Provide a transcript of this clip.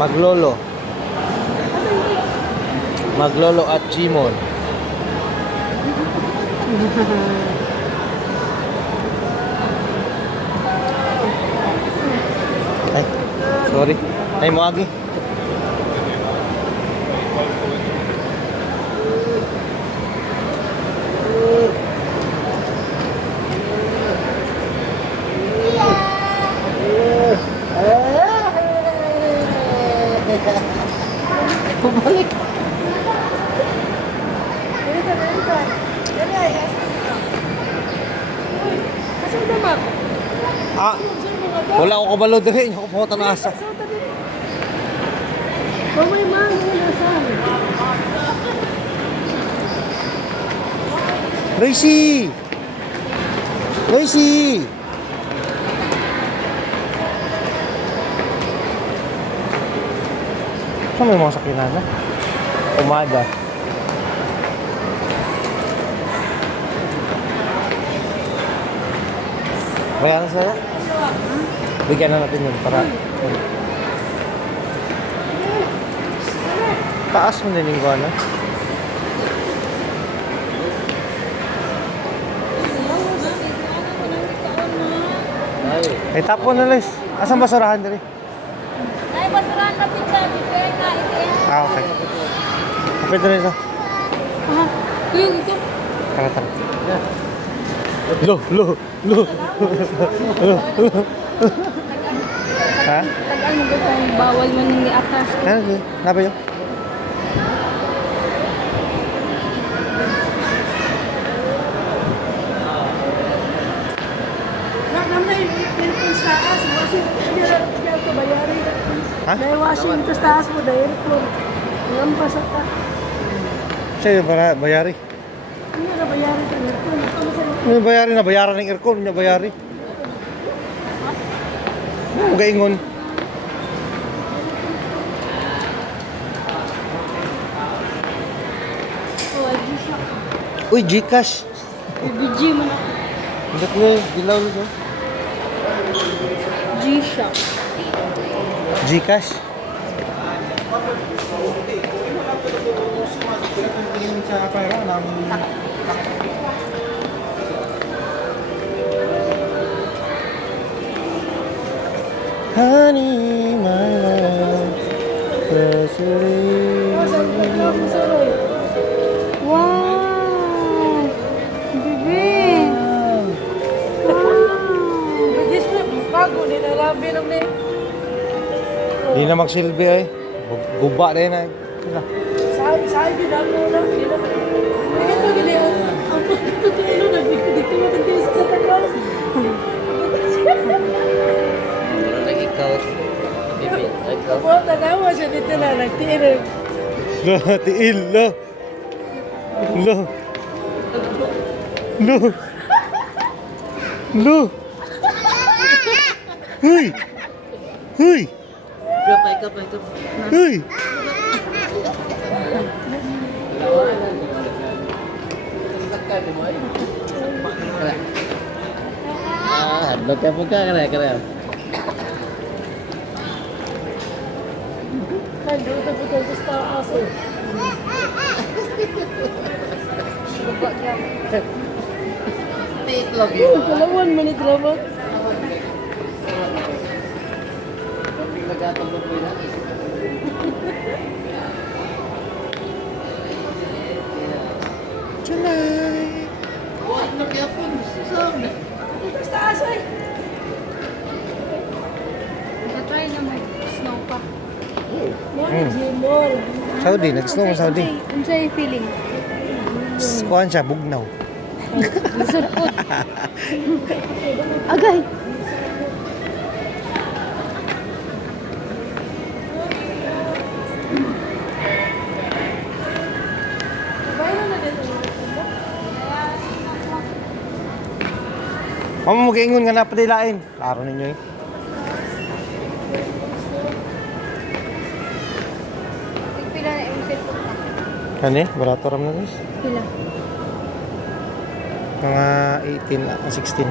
Maglolo. Maglolo at Gmon. Ay, sorry. Ay, mo agi. Bumalik. Ah, wala ako kabalo din. Ako po na asa. Mamay man, nasaan? Racy! Racy! Saan may mga sakinan na? Umada. Bayaran saya? Bigyan na natin yun para... Taas mo din yung gana. Ay, tapon na Les. Asan basurahan dali? Ay, basurahan na pizza. Ah, okay. Pwede rin ito. Aha. Yung ito. Tara, tara. Lo. Ha? Tagaan mo ba kung bawal mo nang i-atas? Ano? Napa yun? Ha? May washing to taas mo dahil po. Ngayon pa sa ta. Sa'yo para bayari. Ano na bayari ka nito? Ano bayari na? Bayaran ng aircon. Ano bayari? Ano gaingon? Oh, G-Shock. Uy, Gcash. BG mo na. Ba't mo dilaw nito? G-Shock. Gcash. Honey, my love, Wow! Bebe! Wow! Bagis mo, bago, ninalabi naman eh. Di na magsilbi ay. Guba din ay. Sabi din ako na. Hindi ko gili ang pagkatutulo na dito matagdis sa taklas. Lagi ikaw, Bibi, ikaw. Ako tanawa siya dito na nagtiin. Tiil, lo. Lo. Lo. Lo. Huy. Huy. Ikaw pa. Huy. Hadlok ka po ka, kaya. Nandito po tayo gusto ang aso. Baba niya. Titlog yun. Kalawan man ito naman. Nagkatulog mo yun. Tonight. Wah, nagyapon. Susam. Ito sa aso eh. Nag-try na mag-snow pa. Mall. Saudi, nag-snow mo Saudi. Ano sa'yo feeling? Kuhan siya, bugnaw. Surpot. Agay. Mama mo kaingon nga napadilain. Klaro ninyo eh. Pila na yung cellphone pa. Kani, barato ram na guys. Pila. Mga 18, 16.